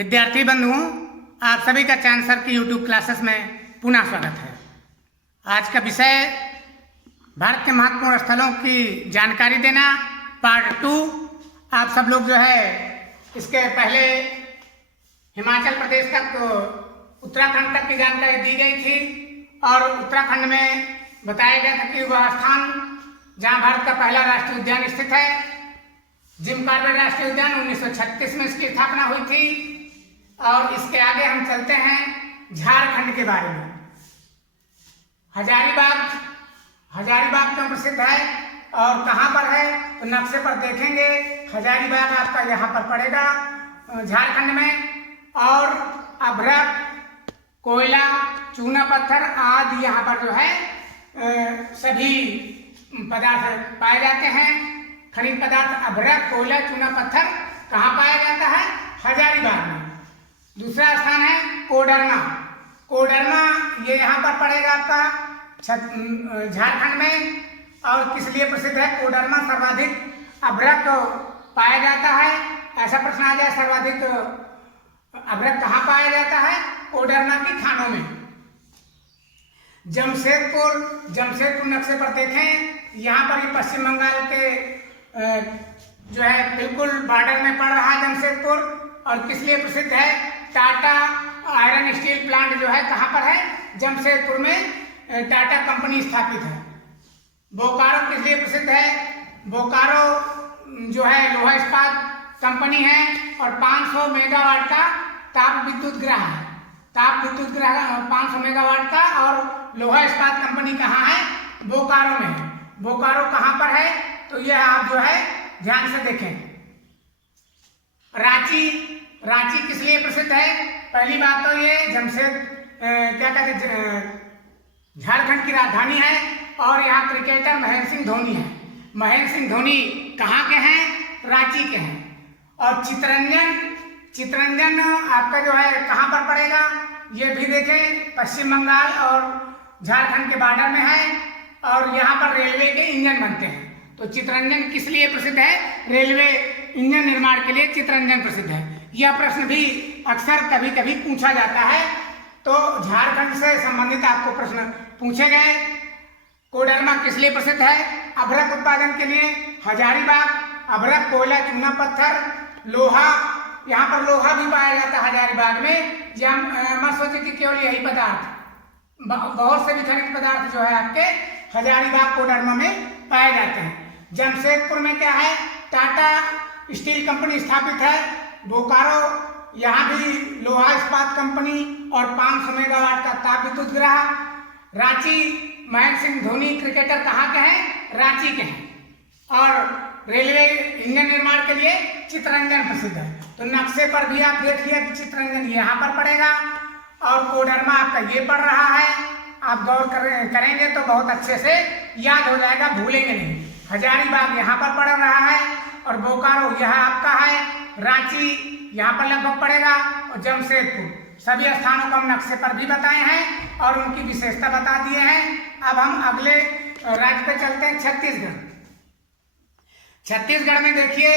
विद्यार्थी बंधुओं, आप सभी का चांद सर की यूट्यूब क्लासेस में पुनः स्वागत है। आज का विषय भारत के महत्वपूर्ण स्थलों की जानकारी देना, पार्ट 2। आप सब लोग जो है इसके पहले हिमाचल प्रदेश तक तो उत्तराखंड तक की जानकारी दी गई थी और उत्तराखंड में बताया गया था कि वह स्थान जहां भारत का पहला राष्ट्रीय उद्यान स्थित है, जिम कॉर्बेट राष्ट्रीय उद्यान 1936 में इसकी स्थापना हुई थी। और इसके आगे हम चलते हैं झारखंड के बारे में। हजारीबाग क्यों प्रसिद्ध है और कहाँ पर है, तो नक्शे पर देखेंगे। हजारीबाग आपका यहाँ पर पड़ेगा झारखंड में, और अभ्रक, कोयला, चूना पत्थर आदि यहाँ पर जो है सभी पदार्थ पाए जाते हैं। खनिज पदार्थ अभ्रक, कोयला, चूना पत्थर कहाँ पाया जाता है? हजारीबाग में। दूसरा स्थान है कोडरमा, ये यहाँ पर पड़ेगा आपका झारखंड में। और किस लिए प्रसिद्ध है कोडरमा? सर्वाधिक अभ्रक पाया जाता है। ऐसा प्रश्न आ जाए, सर्वाधिक अभ्रक कहाँ पाया जाता है? कोडरमा की खानों में। जमशेदपुर नक्शे पर देखें, यहाँ पर ही पश्चिम बंगाल के जो है बिल्कुल बॉर्डर में पड़ रहा है जमशेदपुर। और किस लिए प्रसिद्ध है? टाटा आयरन स्टील प्लांट जो है कहाँ पर है? जमशेदपुर में टाटा कंपनी स्थापित है। बोकारो किस लिए प्रसिद्ध है? बोकारो जो है लोहा इस्पात कंपनी है और 500 मेगावाट का ताप विद्युत ग्रह है। 500 मेगावाट का, और लोहा इस्पात कंपनी कहाँ है? बोकारो में है। बोकारो कहाँ पर है? तो यह आप जो है ध्यान से देखें। रांची किस लिए प्रसिद्ध है? पहली बात तो ये क्या कहते झारखंड की राजधानी है और यहाँ क्रिकेटर महेंद्र सिंह धोनी है। महेंद्र सिंह धोनी कहाँ के हैं? रांची के हैं। और चितरंजन आपका जो है कहाँ पर पड़ेगा? ये भी देखें, पश्चिम बंगाल और झारखंड के बॉर्डर में है। और यहाँ पर रेलवे के इंजन बनते हैं। तो चितरंजन किस लिए प्रसिद्ध है? रेलवे इंजन निर्माण के लिए चितरंजन प्रसिद्ध है। यह प्रश्न भी अक्सर कभी कभी पूछा जाता है, तो झारखंड से संबंधित आपको प्रश्न पूछे गए। कोडरमा किस लिए प्रसिद्ध है? अभ्रक उत्पादन के लिए। हजारीबाग अभ्रक, कोयला, चूना पत्थर, लोहा, यहाँ पर लोहा भी पाया जाता है हजारीबाग में। या मत सोचे कि केवल यही पदार्थ, बहुत से भी खनिज पदार्थ जो है आपके हजारीबाग कोडरमा में पाए जाते हैं। जमशेदपुर में क्या है? टाटा स्टील कंपनी स्थापित है। बोकारो, यहाँ भी लोहा इस्पात कंपनी और 500 मेगावाट का ताप विद्युत ग्रह। रांची, महेंद्र सिंह धोनी क्रिकेटर कहाँ के हैं? रांची के हैं। और रेलवे इंजन निर्माण के लिए चितरंजन प्रसिद्ध है। तो नक्शे पर भी आप देख लिया कि चितरंजन यहाँ पर पड़ेगा और कोडरमा आपका ये पड़ रहा है। आप गौर करेंगे तो बहुत अच्छे से याद हो जाएगा, भूलेंगे नहीं। हजारीबाग यहाँ पर पड़ रहा है और बोकारो यह आपका है। रांची यहाँ पर लगभग पड़ेगा और जमशेदपुर। सभी स्थानों को हम नक्शे पर भी बताए हैं और उनकी विशेषता बता दिए हैं। अब हम अगले राज्य पे चलते हैं, छत्तीसगढ़ में देखिए,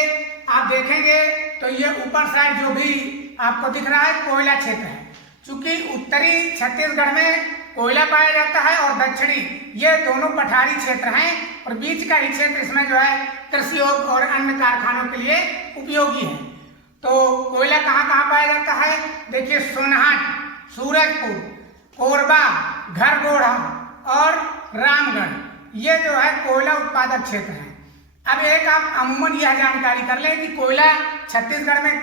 आप देखेंगे तो ये ऊपर साइड जो भी आपको दिख रहा है कोयला क्षेत्र है। चूंकि उत्तरी छत्तीसगढ़ में कोयला पाया जाता है और दक्षिणी ये दोनों पठारी क्षेत्र हैं, और बीच का ही क्षेत्र इसमें जो है कृषि और अन्य कारखानों के लिए उपयोगी है। तो कोयला कहाँ कहाँ पाया जाता है? देखिए, सोनहट, सूरजपुर, कोरबा, घरगोड़ा और रामगढ़, ये जो है कोयला उत्पादक क्षेत्र है। अब एक आप अमूमन यह जानकारी कर लें कि कोयला छत्तीसगढ़ में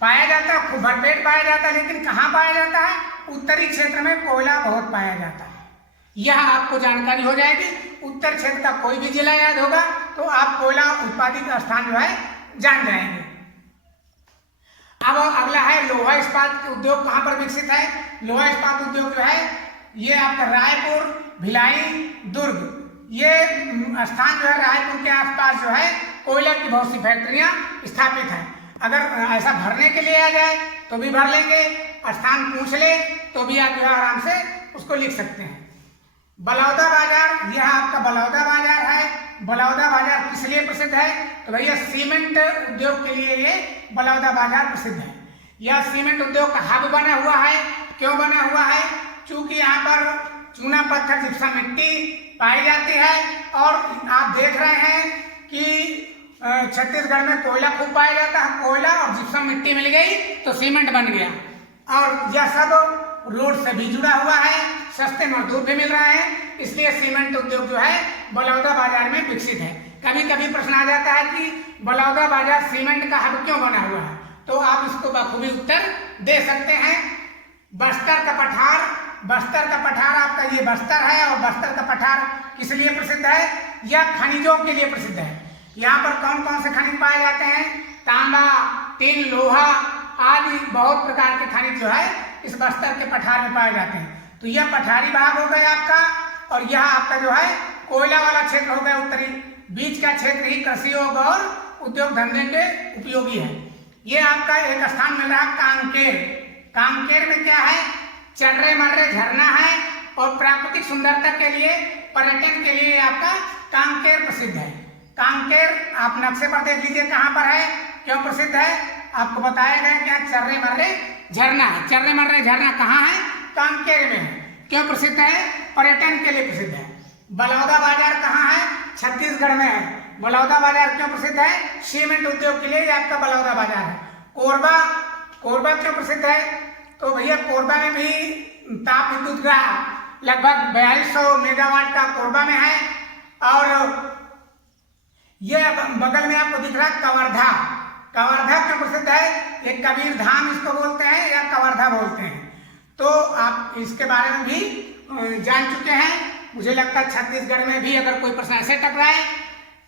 पाया जाता है, खूब भरपेट पाया जाता है, लेकिन कहाँ पाया जाता है? उत्तरी क्षेत्र में कोयला बहुत पाया जाता है। यह आपको जानकारी हो जाएगी। उत्तर क्षेत्र का कोई भी जिला याद होगा तो आप कोयला उत्पादित स्थान जो है जान जाएंगे। अब अगला है लोहा इस्पात उद्योग कहाँ पर विकसित है? लोहा इस्पात उद्योग जो है ये आपका रायपुर, भिलाई, दुर्ग, ये स्थान जो है रायपुर के आसपास जो है कोयला की बहुत सी फैक्ट्रियां स्थापित हैं। अगर ऐसा भरने के लिए आ जाए तो भी भर लेंगे, स्थान पूछ ले तो भी आप जो है आराम से उसको लिख सकते हैं। बलौदा बाजार, यह आपका बलौदा बाजार है। बलौदा बाजार किस लिए प्रसिद्ध है? तो भैया सीमेंट उद्योग के लिए ये बलौदा बाजार प्रसिद्ध है। यह सीमेंट उद्योग का हब बना हुआ है। क्यों बना हुआ है? चूंकि यहाँ पर चूना पत्थर जिप्सम मिट्टी पाई जाती है और आप देख रहे हैं कि छत्तीसगढ़ में कोयला खूब पाया जाता है। कोयला और जिप्सम मिट्टी मिल गई तो सीमेंट बन गया। और यह सब रोड से भी जुड़ा हुआ है, सस्ते मजदूर भी मिल रहे हैं, इसलिए सीमेंट उद्योग जो है बलौदा बाजार में विकसित है। कभी कभी प्रश्न आ जाता है कि बलौदा बाजार सीमेंट का हब क्यों बना हुआ है, तो आप इसको बखूबी उत्तर दे सकते हैं। बस्तर का पठार आपका ये बस्तर है और बस्तर का पठार किस लिए प्रसिद्ध है? यह खनिजों के लिए प्रसिद्ध है। यहाँ पर कौन कौन से खनिज पाए जाते हैं? तांबा, टिन, लोहा आदि बहुत प्रकार के खनिज जो है इस बस्तर के पठार में पाए जाते हैं। तो यह पठारी भाग हो गया आपका, और यह आपका जो है कोयला वाला क्षेत्र हो गया उत्तरी। बीच का क्षेत्र ही कृषि और उद्योग धंधे के उपयोगी है। ये आपका एक स्थान मिल रहा है कांकेर। कांकेर में क्या है? चर्रे मर्रे झरना है और प्राकृतिक सुंदरता के लिए, पर्यटन के लिए आपका कांकेर प्रसिद्ध है। कांकेर आप नक्शे पर देख लीजिए कहाँ पर है, क्यों प्रसिद्ध है, आपको बताया गया क्या चर्रे मर्रे झरना है। चर्रे मर्रे झरना कहाँ है? कांकेर में है। क्यों प्रसिद्ध है? पर्यटन के लिए प्रसिद्ध है। बलौदा बाजार कहाँ है? छत्तीसगढ़ में है। बलौदा बाजार क्यों प्रसिद्ध है? सीमेंट उद्योग के लिए आपका बलौदा बाजार है। कोरबा क्यों प्रसिद्ध है? तो भैया कोरबा में भी ताप विद्युत ग्रह लगभग 4200 मेगावाट का कोरबा में है। और ये बगल में आपको दिख रहा है कवर्धा। कवर्धा क्यों प्रसिद्ध है? ये कबीर धाम इसको बोलते हैं या कवर्धा बोलते हैं। तो आप इसके बारे में भी जान चुके हैं। मुझे लगता है छत्तीसगढ़ में भी अगर कोई प्रश्न ऐसे टकराए,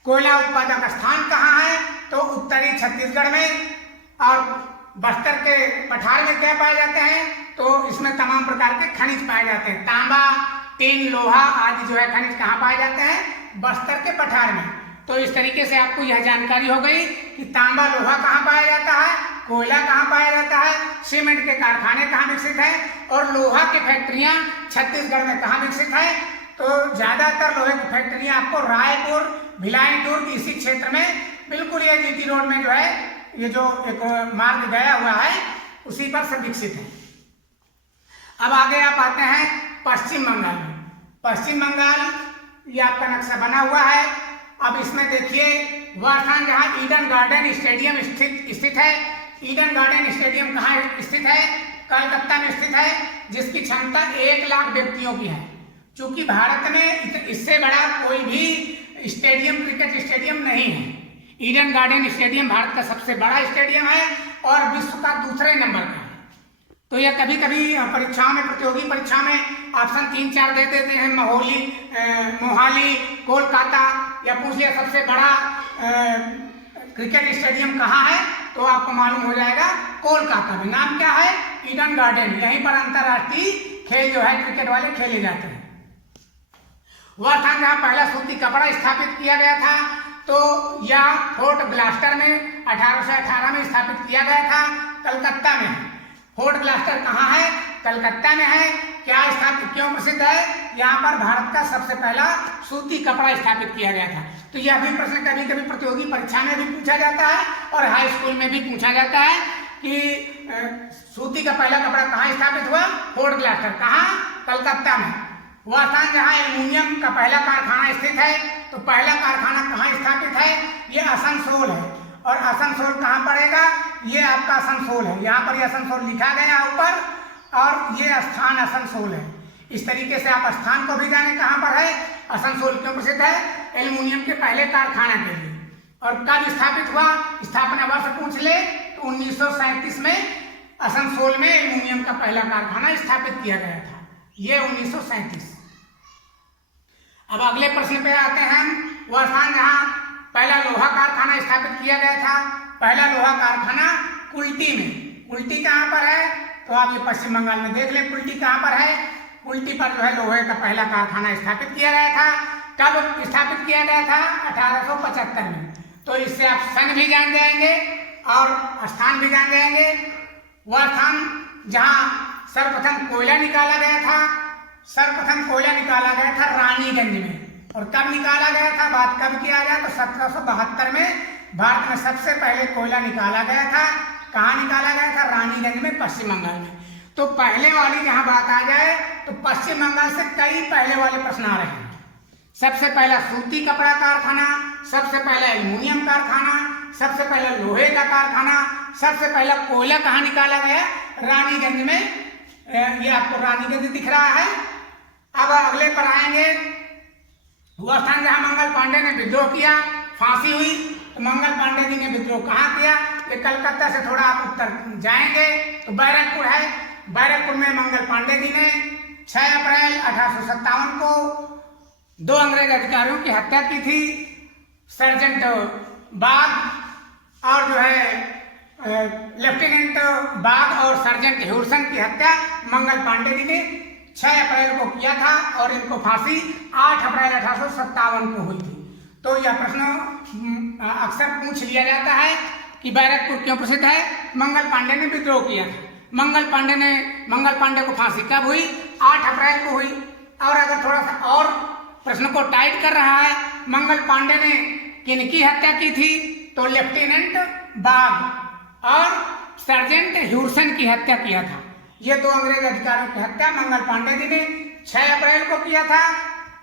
कोयला उत्पादक स्थान कहाँ है, तो उत्तरी छत्तीसगढ़ में। और बस्तर के पठार में क्या पाए जाते हैं? तो इसमें तमाम प्रकार के खनिज पाए जाते हैं। तांबा, टिन, लोहा आदि जो है खनिज कहाँ पाए जाते हैं? बस्तर के पठार में। तो इस तरीके से आपको यह जानकारी हो गई कि तांबा लोहा कहाँ पाया जाता है, कोयला कहाँ पाया जाता है, सीमेंट के कारखाने कहाँ विकसित हैं और लोहा की फैक्ट्रियां छत्तीसगढ़ में कहाँ विकसित है। तो ज्यादातर लोहे की फैक्ट्रियां आपको रायपुर, भिलाई, दुर्ग इसी क्षेत्र में, बिल्कुल ये जीटी रोड में जो है ये जो एक मार्ग गया हुआ है उसी पर सब विकसित है। अब आगे आप आते हैं पश्चिम बंगाल में। पश्चिम बंगाल ये आपका नक्शा बना हुआ है। अब इसमें देखिए वह स्थान जहाँ ईडन गार्डन स्टेडियम स्थित है। ईडन गार्डन स्टेडियम कहाँ स्थित है? कलकत्ता में स्थित है, जिसकी क्षमता 1 लाख व्यक्तियों की है। चूंकि भारत में इससे बड़ा कोई भी स्टेडियम, क्रिकेट स्टेडियम नहीं है। ईडन गार्डन स्टेडियम भारत का सबसे बड़ा स्टेडियम है और विश्व का दूसरे नंबर का है। तो यह कभी कभी परीक्षाओं में, प्रतियोगी परीक्षा में ऑप्शन 3-4 दे देते हैं, मोहाली, कोलकाता, या पूछ लिया सबसे बड़ा क्रिकेट स्टेडियम कहाँ है, तो आपको मालूम हो जाएगा कोलकाता में। नाम क्या है? Eden garden. यहीं पर अंतर्राष्ट्रीय खेल जो है क्रिकेट वाले खेले जाते हैं। वह स्थान जहाँ पहला सूती कपड़ा स्थापित किया गया था, तो यह फोर्ट ग्लास्टर में 1818 में स्थापित किया गया था, कलकत्ता में है। फोर्ट ग्लास्टर कहाँ है? कलकत्ता में है। क्या स्थापित, क्यों प्रसिद्ध है? यहाँ पर भारत का सबसे पहला सूती कपड़ा स्थापित किया गया था। तो यह भी प्रश्न कभी कभी प्रतियोगी परीक्षा में भी पूछा जाता है और हाई स्कूल में भी पूछा जाता है कि सूती का पहला कपड़ा कहाँ स्थापित हुआ? फोर्ट ग्लास्टर। कहाँ? कलकत्ता में। वह स्थान जहाँ एल्युमिनियम का पहला कारखाना स्थित है, तो पहला कारखाना कहाँ स्थापित है? ये आसनसोल है। और आसनसोल कहाँ पड़ेगा? ये आपका आसनसोल है। यहाँ पर आसनसोल लिखा गया ऊपर, और ये स्थान आसनसोल है। इस तरीके से आप स्थान को भी जाने कहाँ पर है। आसनसोल क्यों प्रसिद्ध है? एल्युमिनियम के पहले कारखाना के लिए। और कब स्थापित हुआ? स्थापना वर्ष पूछ ले तो 1937 में आसनसोल में एल्युमिनियम का पहला कारखाना स्थापित किया गया था। ये 1937। अब अगले प्रश्न पे आते हैं हम। वह स्थान जहाँ पहला लोहा कारखाना स्थापित किया गया था, पहला लोहा कारखाना कुल्टी में। कुल्टी कहाँ पर है? तो आप ये पश्चिम बंगाल में देख लें कुल्टी कहाँ पर है। कुल्टी पर जो है लोहे का पहला कारखाना स्थापित किया गया था। कब स्थापित किया गया था? 1875 में। तो इससे आप सन भी जान जाएंगे और स्थान भी जान जाएंगे। वह स्थान जहाँ सर्वप्रथम कोयला निकाला गया था, सर्वप्रथम कोयला निकाला गया था रानीगंज में। और कब निकाला गया था? बात कब किया गया? तो 1772 में भारत में सबसे पहले कोयला निकाला गया था कहाँ निकाला गया था? रानीगंज में, पश्चिम बंगाल में। तो पहले वाली जहां बात आ जाए तो पश्चिम बंगाल से कई पहले वाले प्रश्न आ रहे हैं। सबसे पहला सूती कपड़ा कारखाना, सबसे पहला एल्युमिनियम कारखाना, सबसे पहला लोहे का कारखाना, सबसे पहला कोयला कहाँ निकाला गया? रानीगंज में। ये आपको रानीगंज दिख रहा है। अब अगले पर आएंगे, वह स्थान जहां मंगल पांडे ने विद्रोह किया, फांसी हुई। तो मंगल पांडे जी ने विद्रोह कहाँ किया? ये कलकत्ता से थोड़ा आप उत्तर जाएंगे तो बैरकपुर है। बैरकपुर में मंगल पांडे जी ने 6 अप्रैल 1857 को 2 अंग्रेज अधिकारियों की हत्या की थी। सर्जेंट बाग और जो है लेफ्टिनेंट बाग और सर्जेंट ह्यूरसन की हत्या मंगल पांडे जी ने 6 अप्रैल को किया था और इनको फांसी 8 अप्रैल 1857 को हुई थी। तो यह प्रश्न अक्सर पूछ लिया जाता है कि बैरकपुर क्यों प्रसिद्ध है? मंगल पांडे ने विद्रोह किया था। मंगल पांडे को फांसी कब हुई? 8 अप्रैल को हुई। और अगर थोड़ा सा और प्रश्न को टाइट कर रहा है, मंगल पांडे ने किनकी हत्या की थी? तो लेफ्टिनेंट बाग और सर्जेंट ह्यूरसन की हत्या किया था। ये 2 अंग्रेज अधिकारियों की हत्या मंगल पांडे जी ने 6 अप्रैल को किया था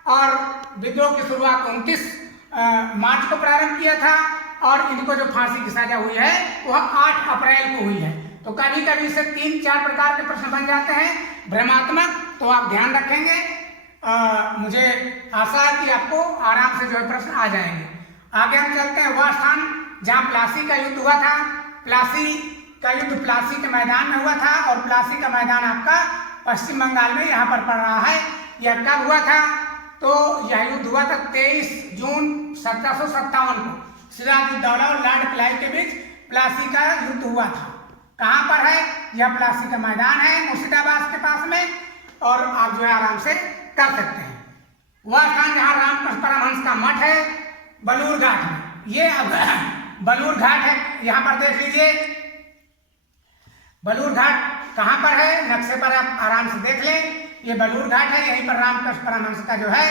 और विद्रोह की शुरुआत 29 मार्च को प्रारंभ किया था और इनको जो फांसी की सजा हुई है वह 8 अप्रैल को हुई है। तो कभी कभी इससे 3-4 प्रकार के प्रश्न बन जाते हैं भ्रमात्मक, तो आप ध्यान रखेंगे। मुझे आशा है कि आपको आराम से जो है प्रश्न आ जाएंगे। आगे हम चलते हैं, वह स्थान जहाँ प्लासी का युद्ध हुआ था। प्लासी का युद्ध प्लासी के मैदान में हुआ था और प्लासी का मैदान आपका पश्चिम बंगाल में यहाँ पर पड़ रहा है। यह कब हुआ था? तो यह युद्ध हुआ था 23 जून 1757 को सिराजुद्दौला और लॉर्ड क्लाइव के बीच प्लासी का युद्ध हुआ था। कहाँ पर है? यह प्लासी का मैदान है मुर्शिदाबाद के पास में और आप जो है आराम से कर सकते हैं। वह स्थान जहाँ रामकृष्ण परमहंस का मठ है बलूर घाट में। ये अब बलूर घाट है, यहाँ पर देख लीजिए। बलूर घाट कहाँ पर है? नक्शे पर आप आराम से देख लें। ये बलूर घाट है, यहीं पर रामकृष्ण परमहंस का जो है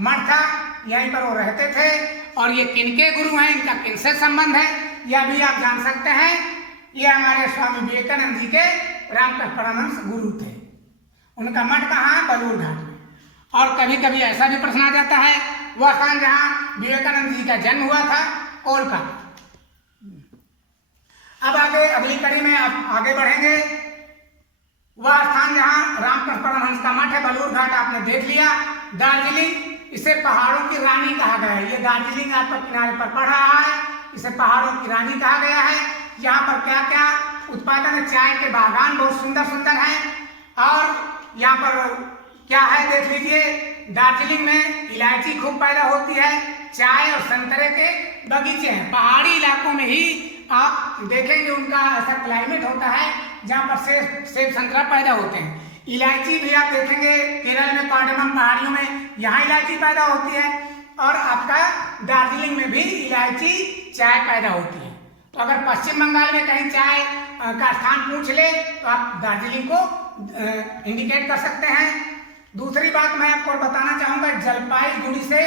मठ था, यहीं पर वो रहते थे। और ये किनके गुरु हैं, इनका किनसे संबंध है, यह भी आप जान सकते हैं। ये हमारे स्वामी विवेकानंद जी के रामकृष्ण परमहंस गुरु थे। उनका मठ कहाँ है? बलूर घाट में। और कभी कभी ऐसा भी प्रश्न आ जाता है, वह स्थान जहाँ विवेकानंद जी का जन्म हुआ था, कोलकाता। अब आगे अगली कड़ी में आप आगे बढ़ेंगे। वह स्थान जहाँ रामकृष्ण परमहंस का मठ है बलूर घाट आपने देख लिया। दार्जिलिंग, इसे पहाड़ों की रानी कहा गया है। ये दार्जिलिंग आपका किनारे पर पड़ रहा है, इसे पहाड़ों की रानी कहा गया है। यहाँ पर क्या क्या उत्पादन है? चाय के बागान बहुत सुंदर सुंदर हैं। और यहाँ पर क्या है देख लीजिए, दार्जिलिंग में इलायची खूब पैदा होती है, चाय और संतरे के बगीचे हैं। पहाड़ी इलाकों में ही आप देखेंगे उनका ऐसा क्लाइमेट होता है जहाँ पर सेब संतरा पैदा होते हैं। इलायची भी आप देखेंगे केरल में कार्डेमम पहाड़ियों में, यहाँ इलायची पैदा होती है। और आपका दार्जिलिंग में भी इलायची चाय पैदा होती है। तो अगर पश्चिम बंगाल में कहीं चाय का स्थान पूछ ले तो आप दार्जिलिंग को इंडिकेट कर सकते हैं। दूसरी बात मैं आपको बताना चाहूंगा, जलपाईगुड़ी से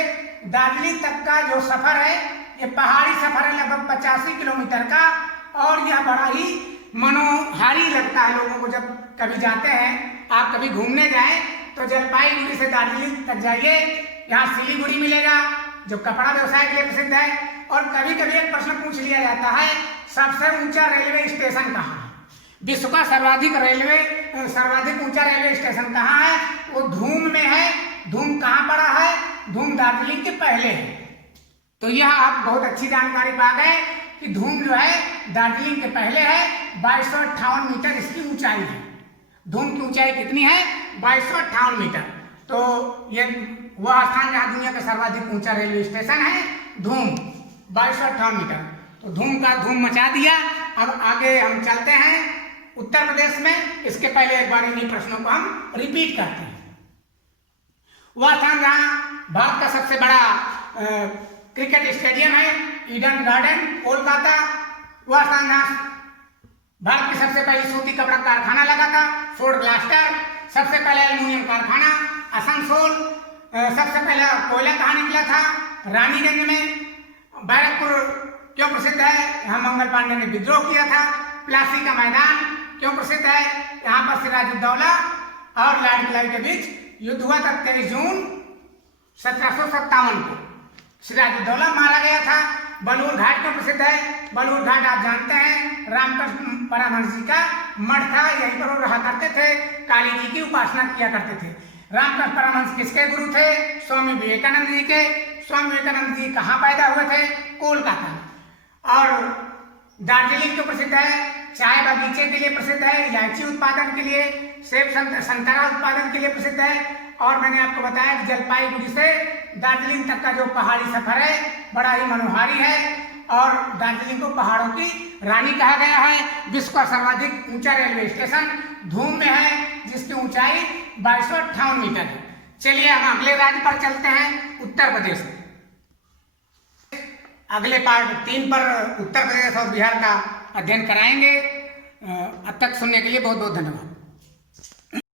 दार्जिलिंग तक का जो सफर है ये पहाड़ी सफर है लगभग 85 किलोमीटर का और यह बड़ा ही मनोहारी लगता है लोगों को। जब कभी जाते हैं, आप कभी घूमने जाएं तो जलपाईगुड़ी से दार्जिलिंग तक जाइए। यहाँ सिलीगुड़ी मिलेगा जो कपड़ा व्यवसाय के लिए प्रसिद्ध है। और कभी कभी एक प्रश्न पूछ लिया जाता है, सबसे ऊंचा रेलवे स्टेशन कहाँ है? विश्व का सर्वाधिक ऊंचा रेलवे स्टेशन कहाँ है? वो धूम में है। धूम कहाँ पड़ा है? धूम दार्जिलिंग के पहले है। तो यह आप बहुत अच्छी जानकारी पा गए कि धूम जो है दार्जिलिंग के पहले है। 2258 मीटर इसकी ऊंचाई है। धूम की ऊंचाई कितनी है? 2258 मीटर। तो ये वह स्थान जहाँ दुनिया का सर्वाधिक ऊंचा रेलवे स्टेशन है, धूम 2258 मीटर। तो धूम का धूम मचा दिया। अब आगे हम चलते हैं उत्तर प्रदेश में। इसके पहले एक बार इन्हीं प्रश्नों को हम रिपीट करते हैं। वह स्थान जहाँ भारत का सबसे बड़ा क्रिकेट स्टेडियम है, ईडन गार्डन, कोलकाता। वह स्थान जहाँ भारत की सबसे पहली सूती कपड़ा कारखाना लगा था, फोर्ट ग्लास्टर। सबसे पहला एल्युमिनियम कारखाना आसनसोल। सबसे पहला कोयला कहाँ निकला था? रानीगंज में। बैरकपुर क्यों प्रसिद्ध है? यहाँ मंगल पांडे ने विद्रोह किया था। प्लासी का मैदान क्यों प्रसिद्ध है? यहाँ पर सिराजुद्दौला और लाल किला के बीच युद्ध हुआ था 23 जून 1757 को। सिराजुद्दौला मारा गया था। बलूर घाट क्यों प्रसिद्ध है? बलूर घाट आप जानते हैं रामकृष्ण परमहंस जी का मठ था, यहीं पर वो रहा करते थे, काली जी की उपासना किया करते थे। रामकृष्ण परमहंस किसके गुरु थे? स्वामी विवेकानंद जी के। स्वामी विवेकानंद जी कहाँ पैदा हुए थे? कोलकाता। और दार्जिलिंग क्यों प्रसिद्ध है? चाय बगीचे के लिए प्रसिद्ध है, इलायची उत्पादन के लिए, सेब संतरा उत्पादन के लिए प्रसिद्ध है। और मैंने आपको बताया कि जलपाईगुड़ी से दार्जिलिंग तक का जो पहाड़ी सफर है बड़ा ही मनोहारी है और दार्जिलिंग को पहाड़ों की रानी कहा गया है। विश्व का सर्वाधिक ऊंचा रेलवे स्टेशन धूम में है, जिसकी ऊंचाई 2258 मीटर है। चलिए हम अगले राज्य पर चलते हैं, उत्तर प्रदेश। अगले पार्ट 3 पर उत्तर प्रदेश और बिहार का अध्ययन कराएंगे। अब तक सुनने के लिए बहुत बहुत धन्यवाद।